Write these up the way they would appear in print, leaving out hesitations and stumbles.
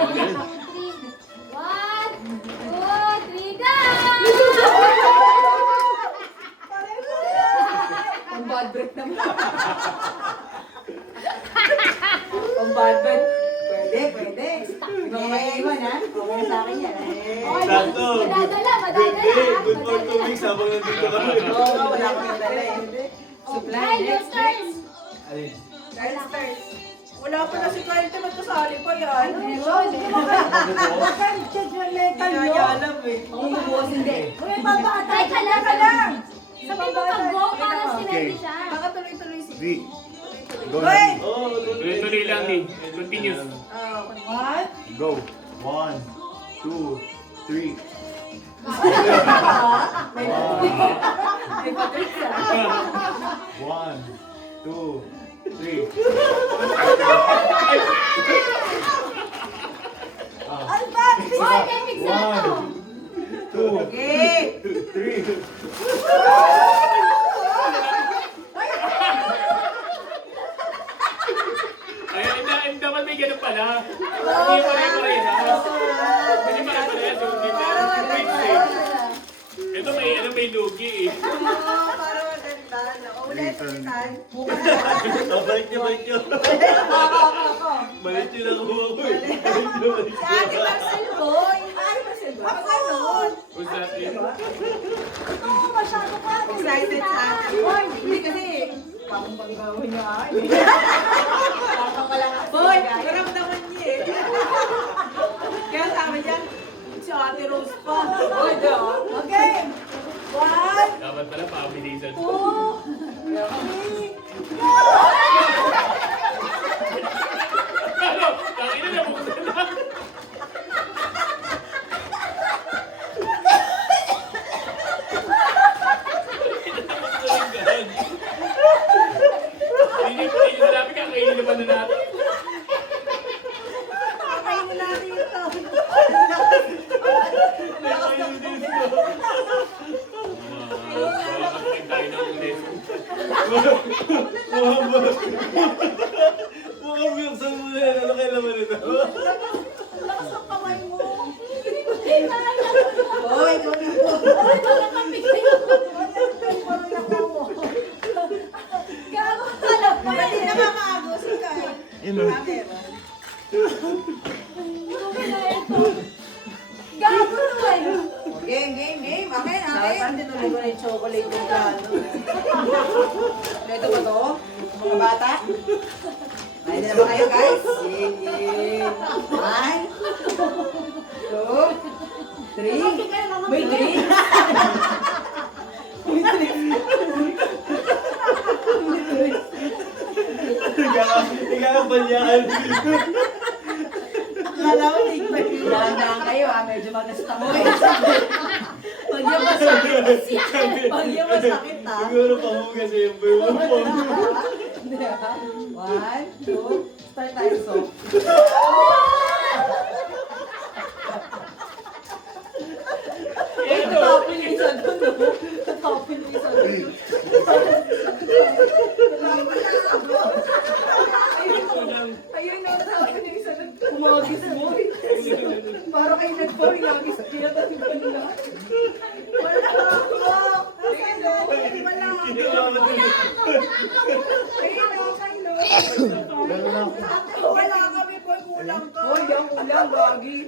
One, two, three, go! Ang bad break naman. Ang bad break. Pwede. Ibang may iwan ha? Okay sa akin yan. Sakto. Madadala. Good for 2 weeks habang nandito kami. Oo, wala akong dala eh. Supply, Ay, your next. turn. Alin? Start. Wala pa na si Kyle, naman kasali pa yan. Meron. Hindi niya alam eh. Ako bubukas hindi. Ay, ka lang. Sabi mo pag-go para sinabi siya. Baka tuloy-tuloy si... 3. Go Hoy! na. Oh, Tuloy-tuloy lang din. Continuous. What? Go. 1, 2, 3. May patrick siya. 1, 2, 3. Ay, Kevin, sakto. 1, 2, Okay. 3. Ay, dapat may ganun pala. Hindi pare-parehas. Hindi pare-parehas. Hindi pare-parehas. Ito may lugi eh. Para maganda. Ulit. Balik niyo. Balik niyo na kuha ko eh. Si Ate Marcel Boy. Ate Marcel Boy. Ako nun. What's that in? Oo, masyado ka. Excited sa Ate Boy. Hindi kasi parang pag-gawin niya ay. Boy, naramdaman niya eh. Kaya tama dyan, si Ate Rose pa. Boy, okay. 1, Dapat pala pa-abilisan. 2, 3. Ano? Tangina na buksan na. Hindi pa rin yung sinabi kakainin naman na natin. Kakainin natin ito. Makakain tayo ng UNESCO. Mukhang buksan mo na yan. Ano kailangan nito? Lakas ng kamay mo. Boy, gawin mo. Gago ka lang. Hindi na makakago si Kyle. Camera. Gago naman. Game. Akin. Saan tinuloy ko na yung chocolate yung plano? Ito ba to? Mga bata? Ready na ba kayo, guys? Game. 1, 2, 3. May 3. Ikakabalyakan. Akala ko tignan yun. Dahan-dahan kayo medyo magasta mo eh. Pag yung masakit, pag yung masakit ha. Siguro pamugas eh. Yung pamugas. 1, 2, start tayo so. Natapon yung isa doon, no? Natapon yung isa doon. Ayun na, natapon yung isa doon. Umagis mo. Para kayo nag-fall, inagis. Tinatatipan nila. Wala ako. Ayun na, wala ako. Ayun na, kayo. Wala kami po, kulang ka. Hoy, yung kulang, gagi.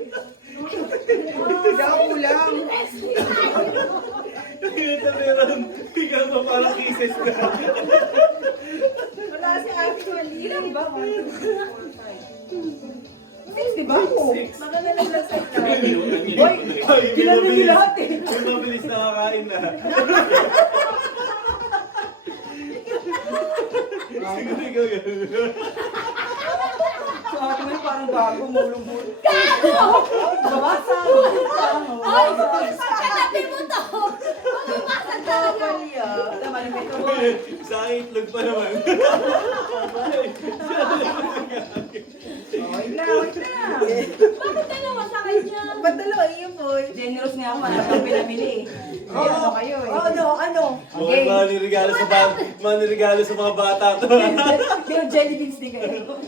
Yung kulang. Ito meron. Ikaw pa parang kisses ka. Wala si Ate Mali. Ba? 6, di ba? Baka nalalag sa ito. Boy, kilala niyo lahat eh. Yung mabilis na kakain na. Siguro ikaw yun. So, Ate Mali parang bago, mulong-mulong. Bawasan. Ay, katabi mo to. Magbabasa talaga. Naman, may ito. Sa akin, itlog pa naman. Wait na. Bakit dalawa sa kanya? Ba't dalawa iyo, boy? Generous nga ako, wala kang pinamili eh. Ano kayo eh? Ano? Mukhang manirigalo sa mga bata to. Yung jelly beans din kayo.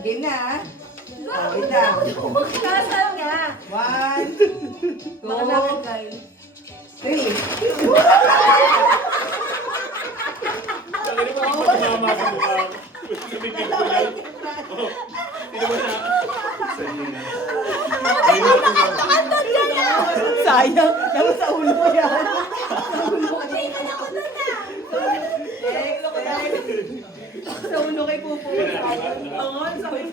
Game na ah. Wait lang. Kasal nga. 1, 2, Makalakad kayo. 3. Sabi mo, ako tumama sa mukha. Sabi ko lang. Oh, sino ba na? Sayang. Naman sa ulo ko yan. Dito na ako doon na. Sa ulo kay Pupo. Oo, sa ulo.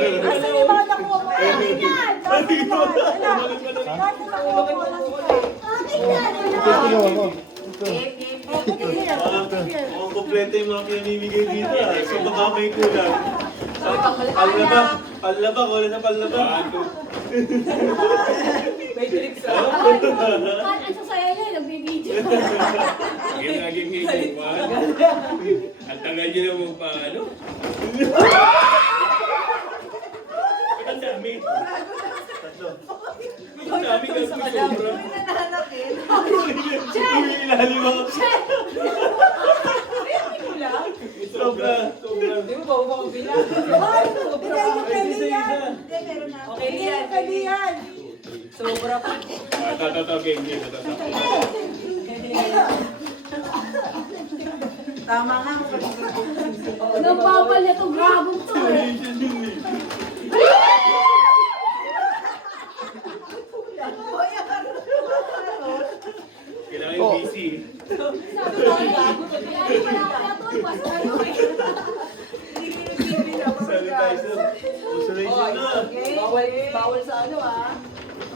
Asa yung mga nakuha mo? Akin yan. Akin yan. Akin yan. Ang kompleto yung mga pinamimigay dito ah. So baka may kulang. Panlaba, wala sa panlaba. May tricks Ang sasaya niya, nagbibideo. Yung naging higuman. Ang tagal niyo na mong paano? Ang dami. Ang dami kasi sobra. Ilalim ako. Sobra. Di mo ba ako bilang? Okay, Lian. Sobra pa. Tatatawagin niyo. Tama nga. Nababal na itong grabong to eh. Kailangan yung busy. Sabi ko, kaya wala to, basta yun. Sanitizer. Observation na. Bawal sa ano ah.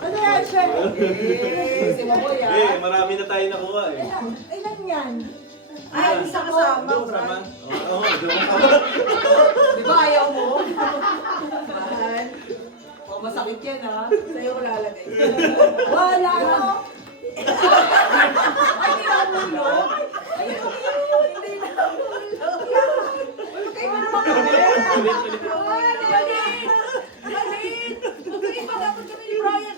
Ano yan, chef? Si Maboy ah. Eh, marami na tayo nakuha eh. Ilan yan? Ay, isa kasama. Doon kasama. Oo, doon kasama. Di ba ayaw mo? Mahal. Oh, masakit yan ah. Sa'yo ko lalagay. Wala no. Ay, hindi na hulog. Ay, hindi na hulog. Kayo mo naman kami. Malit. Hindi pa dapat kami ni Brian.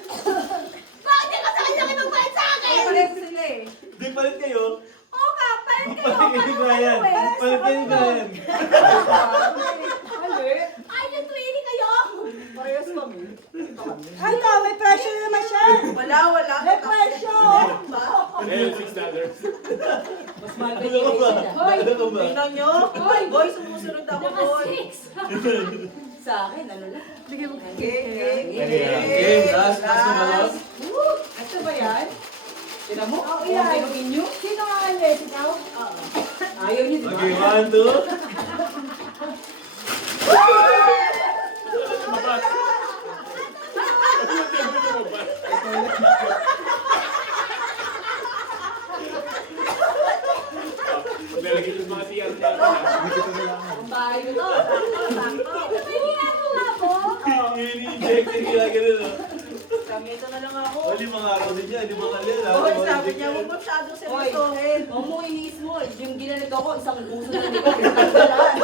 Bakit di ka sa kanya magbayad sa akin? Palit sila eh. Di palit kayo. Oo nga, palit kayo. Palit kayo ni Brian. Palit Palit kayo ni Brian. Malit. Ay, yung twinning kayo. Parehas kami. Ay, to, may pressure naman siya. Wala. May pressure. Ayun, $6. Mas mahal ka Ano ka ba? Hoy. Ano ka ba? Tingnan nyo. Boy, sumusunod ako Naka doon. 6. Sa akin, ano lang. Bigyan mo Okay, last na last. Ito ba yan? Tinan mo? Oo, yan. Okay, gawin nyo? Sino nga ang net? Ikaw? Ayaw nyo, di ba? Okay, 1, 2. Lumabas. Lalagyan yung mga CR niya. Ang bahay ko to. Sakto. May ginagawa mo? I-reject yung ginagano no? Kami ito na lang ako. O, 5 araw din yan, 5 kalil. Hoy, sabi niya, huwag masyadong seryosohin. Huwag mo iniis mo. Yung ginalig ako, isang puso na hindi ko pinagdalan.